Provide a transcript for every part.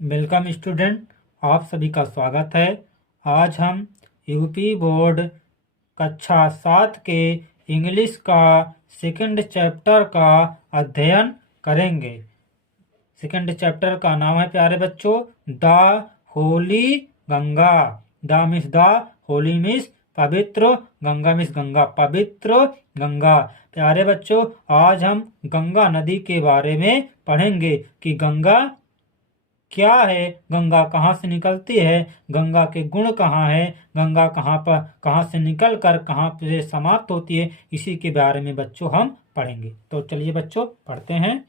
Welcome student, आप सभी का स्वागत है। आज हम यूपी बोर्ड कक्षा 7 के इंग्लिश का सेकंड चैप्टर का अध्ययन करेंगे। सेकंड चैप्टर का नाम है प्यारे बच्चों the Holi Ganga. The miss the Holi miss पवित्र, गंगा मिस गंगा पवित्र गंगा। प्यारे बच्चों, आज हम गंगा नदी के बारे में पढ़ेंगे कि गंगा क्या है, गंगा कहाँ से निकलती है, गंगा के गुण कहाँ है, गंगा कहाँ से निकल कर कहाँ से समाप्त होती है। इसी के बारे में बच्चों हम पढ़ेंगे। तो चलिए बच्चों पढ़ते हैं।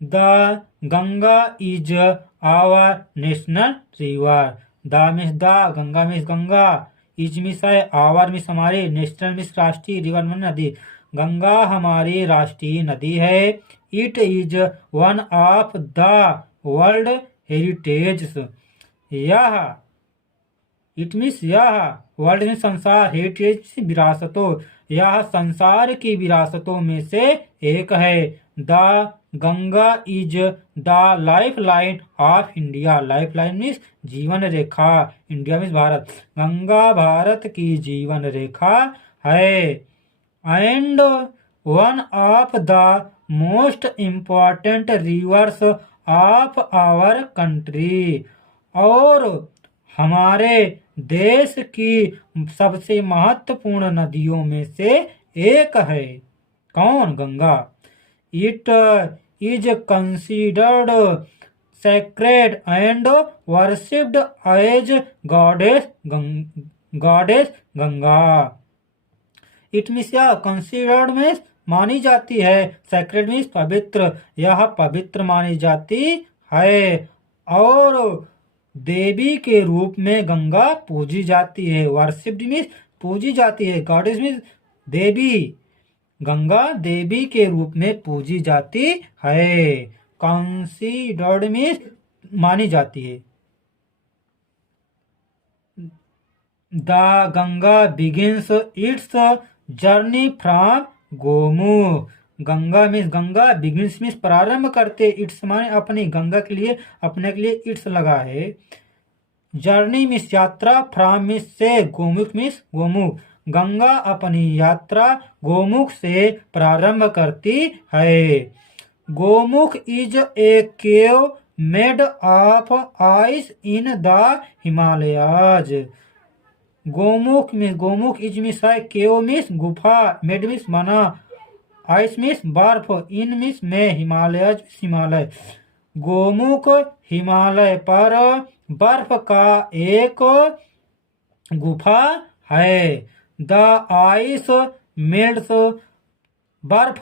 The Ganga is our national river. The miss the, Ganga miss Ganga, is miss है, आवर मिस हमारी, नेशनल मिस राष्ट्रीय, रिवर मन नदी। गंगा हमारी राष्ट्रीय नदी है। It is one of the world heritage. यह इट मीन्स यह वर्ल्ड में संसार, हेरिटेज विरासतों, यह संसार की विरासतों में से एक है। The Ganga is the life line of India. Life line means जीवन रेखा, इंडिया मीन्स भारत। गंगा भारत की जीवन रेखा है। And one of the most important rivers of our country, और हमारे देश की सबसे महत्वपूर्ण नदियों में से एक है। कौन? Ganga. It is considered sacred and worshipped as goddess Ganga. It means यह कंसीडर्ड मीन्स मानी जाती है, सैक्रेड मीन्स पवित्र, यह पवित्र मानी जाती है, और देवी के रूप में गंगा पूजी जाती है। वर्शिप्ड मीन्स पूजी जाती है, गॉडेस मीन्स देवी, गंगा देवी के रूप में पूजी जाती है। कंसीडर्ड मीन्स मानी जाती है। The Ganga begins it's journey from Gomukh. Ganga means Ganga, begins means प्रारंभ करते, इट्स माने अपनी, गंगा के लिए, अपने के लिए इट्स लगा है। जर्नी मीन्स यात्रा, फ्रॉम मीन्स से, गोमुख मीन्स गोमुख। गंगा अपनी यात्रा गोमुख से प्रारंभ करती है। Gomukh is a cave made of ice in the Himalayas. Gomukh means, Gomukh is means है, केव मीन्स गुफा, मेड मीन्स बना, आइस मीन्स बर्फ, इन मीन्स में, हिमालय हिमालय। गोमुख हिमालय पर बर्फ का एक गुफा है। द आइस मेल्ट्स, बर्फ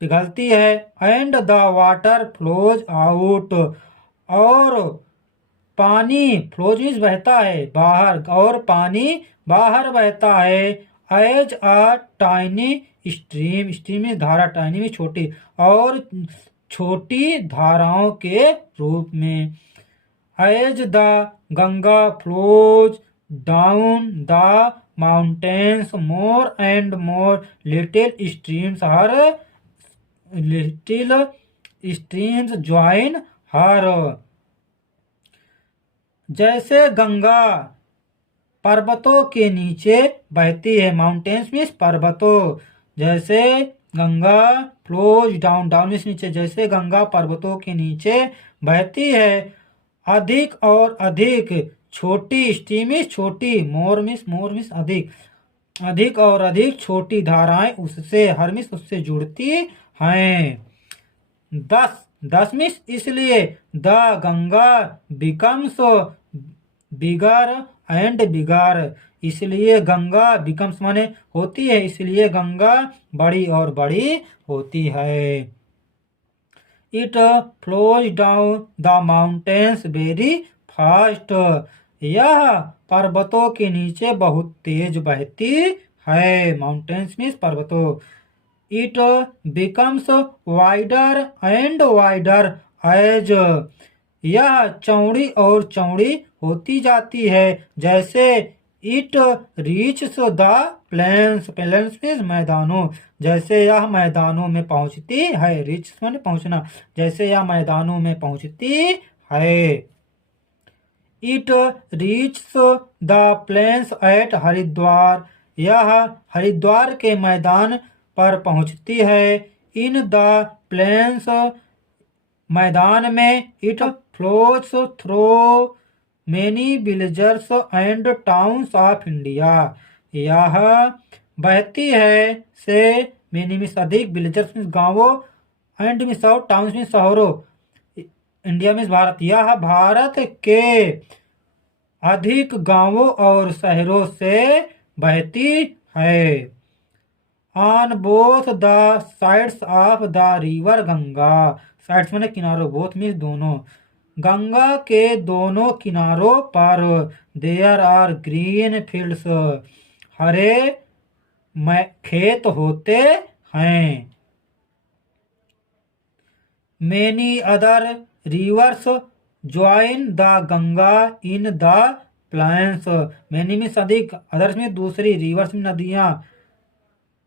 पिघलती है, and the water flows out, और पानी, फ्लोज मीन्स बहता है बाहर, और पानी बाहर बहता है। As a tiny stream, stream में धारा, टाइनी में छोटी, और छोटी धाराओं के रूप में। As the Ganga flows down the mountains, more and more little streams her, little streams join her. जैसे गंगा पर्वतों के नीचे बहती है, माउंटेन्स मीन्स पर्वतों, जैसे Ganga flows down, down means नीचे, जैसे गंगा पर्वतों के नीचे बहती है, अधिक और अधिक छोटी, स्ट्रीम मीन्स छोटी, मोर मीन्स अधिक, अधिक और अधिक छोटी धाराएं उससे, हर मीन्स उससे जुड़ती हैं। 10 मीन्स इसलिए, the Ganga becomes bigger and bigger, इसलिए गंगा, बिकम्स माने होती है, इसलिए गंगा बड़ी और बड़ी होती है। It flows down the mountains very fast, यह पर्वतों के नीचे बहुत तेज बहती है, माउंटेन्स मीन्स पर्वतों। It becomes wider and wider as, यह चौड़ी और चौड़ी होती जाती है, जैसे it reaches the plains, plains means मैदानों, जैसे यह मैदानों में पहुंचती है, रीच माने पहुंचना, जैसे यह मैदानों में पहुंचती है। It reaches the plains at Haridwar, यह हरिद्वार के मैदान पर पहुंचती है। इन द प्लेन्स, मैदान में, it flows through many villagers and towns of India, यह बहती है से मेनी में अधिक, विलेजर्स में गांवों, एंड में सौ, टाउन्स में शहरों, इंडिया में भारत, यह भारत के अधिक गांवों और शहरों से बहती है। On both the sides of the river Ganga, sides मैंने किनारों, बोथ मीन्स दोनों, गंगा के दोनों किनारों पर, देयर आर ग्रीन फील्ड्स, हरे खेत होते हैं। Many other rivers join the Ganga in the plains, many में अधिक, अदर्स में दूसरी, रिवर्स में नदियां,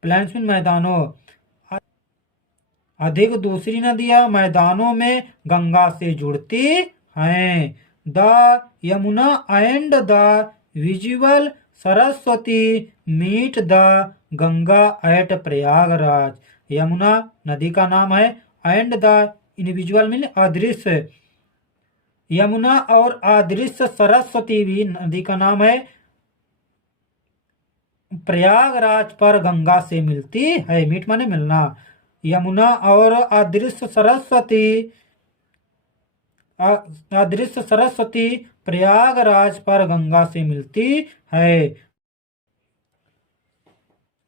प्लेन्स में मैदानों, अधिक दूसरी नदियां मैदानों में गंगा से जुड़ती हैं। The Yamuna and the visual Saraswati meet the Ganga at Prayagraj, Yamuna नदी का नाम है, एंड द इंडिविजुअल मीन अदृश्य, यमुना और अदृश्य सरस्वती भी नदी का नाम है, प्रयागराज पर गंगा से मिलती है। मीट माने मिलना, यमुना और अदृश्य सरस्वती प्रयागराज पर गंगा से मिलती है।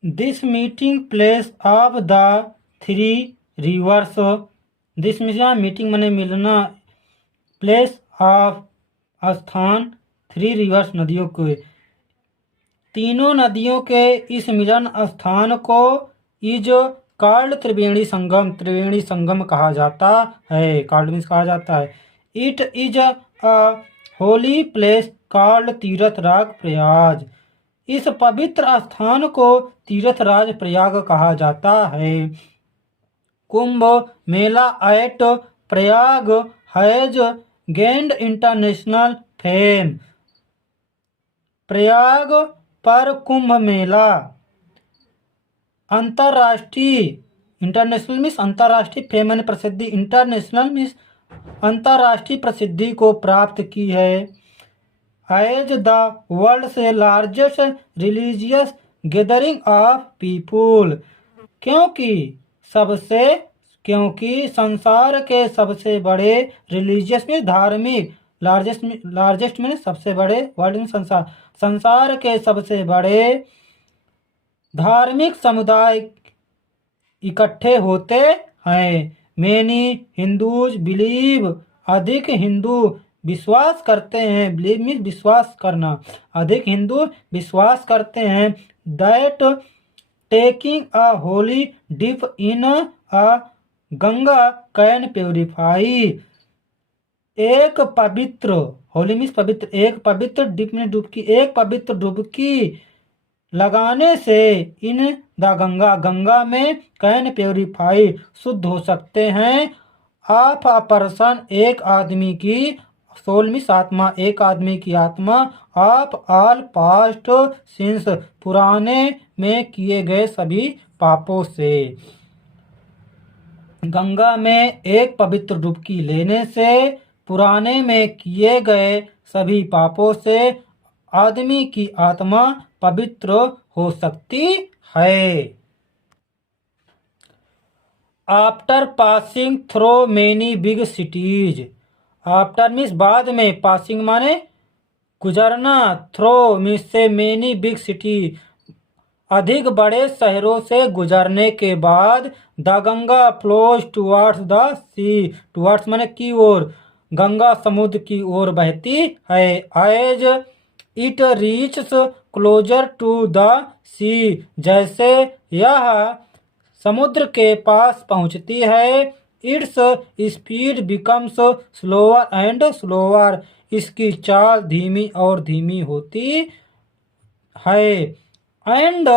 This meeting place of the three reverse, this meeting माने मिलना, प्लेस ऑफ स्थान, थ्री रिवर्स नदियों के, तीनों नदियों के इस मिलन स्थान को इज कॉल्ड त्रिवेणी संगम, त्रिवेणी संगम कहा जाता है, कॉल्ड मीन्स कहा जाता है। It is a holy place called Tirthraj Prayag, इस पवित्र स्थान को तीर्थराज प्रयाग कहा जाता है। Kumbh Mela at Prayag has gained international fame, Prayag पर कुंभ मेला अंतर्राष्ट्रीय, इंटरनेशनल मीन्स अंतर्राष्ट्रीय, फेम यानी प्रसिद्धि, इंटरनेशनल मीन्स अंतर्राष्ट्रीय प्रसिद्धि को प्राप्त की है। एज द वर्ल्ड से largest religious gathering of people, क्योंकि संसार के सबसे बड़े, रिलीजियस में धार्मिक, लार्जेस्ट में सबसे बड़े, वर्ल्ड में संसार के सबसे बड़े धार्मिक समुदाय इकट्ठे होते हैं। मेनी हिंदूज बिलीव, अधिक हिंदू विश्वास करते हैं, बिलीव मीन्स विश्वास करना, अधिक हिंदू विश्वास करते हैं, that taking a holy dip in a Ganga can purify, एक पवित्र, होली मीन्स पवित्र, एक पवित्र डिप में डुबकी, एक पवित्र डुबकी लगाने से इन द गंगा, गंगा में, कैन प्योरीफाई शुद्ध हो सकते हैं, ऑफ अ पर्सन एक आदमी की, सोल मीन्स आत्मा, एक आदमी की आत्मा, ऑफ ऑल पास्ट सिंस पुराने में किए गए सभी पापों से। गंगा में एक पवित्र डुबकी लेने से पुराने में किए गए सभी पापों से आदमी की आत्मा पवित्र हो सकती है। After passing through many big cities, after means बाद में, पासिंग माने गुजरना, थ्रो मीन्स से, मेनी बिग सिटी अधिक बड़े शहरों से गुजरने के बाद, the Ganga flows towards the sea, towards माने की ओर, गंगा समुद्र की ओर बहती है। As it reaches closer to the sea, जैसे यह समुद्र के पास पहुंचती है, its speed becomes slower and slower, इसकी चाल धीमी और धीमी होती है। एंड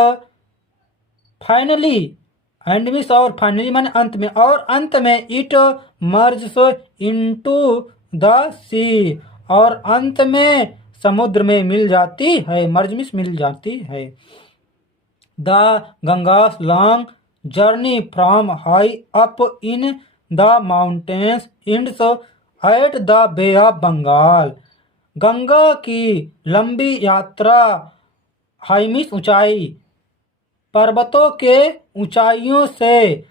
फाइनली, एंड मीन्स और फाइनली माने अंत में, और अंत में, इट मर्ज इनटू द सी, और अंत में समुद्र में मिल जाती है, मर्ज मिल जाती है। The Ganga's long journey from high up in the mountains ends at the Bay of Bengal. Ganga की लंबी यात्रा हाईमिस ऊंचाई, पर्वतों के ऊंचाइयों से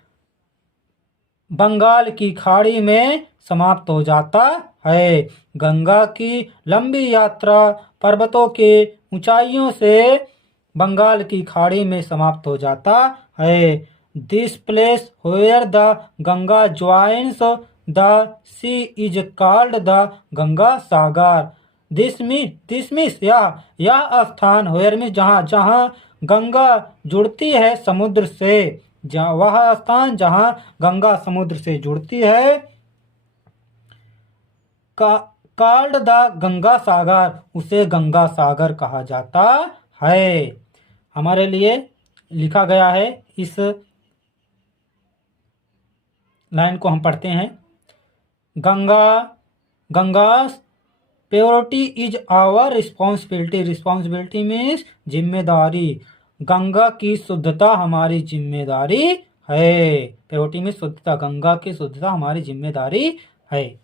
बंगाल की खाड़ी में समाप्त हो जाता है। गंगा की लंबी यात्रा पर्वतों के ऊंचाइयों से बंगाल की खाड़ी में समाप्त हो जाता है। This place where the Ganga joins the sea is called the Ganga Sagar. This means यह स्थान वेयर मीन्स जहाँ गंगा जुड़ती है समुद्र से, वह स्थान जहाँ गंगा समुद्र से जुड़ती है, कॉल्ड द गंगा सागर, उसे गंगा सागर कहा जाता है। हमारे लिए लिखा गया है, इस लाइन को हम पढ़ते हैं। Ganga purity is our responsibility. Responsibility means जिम्मेदारी। गंगा की शुद्धता हमारी जिम्मेदारी है। प्योरिटी में शुद्धता, गंगा की शुद्धता हमारी जिम्मेदारी है।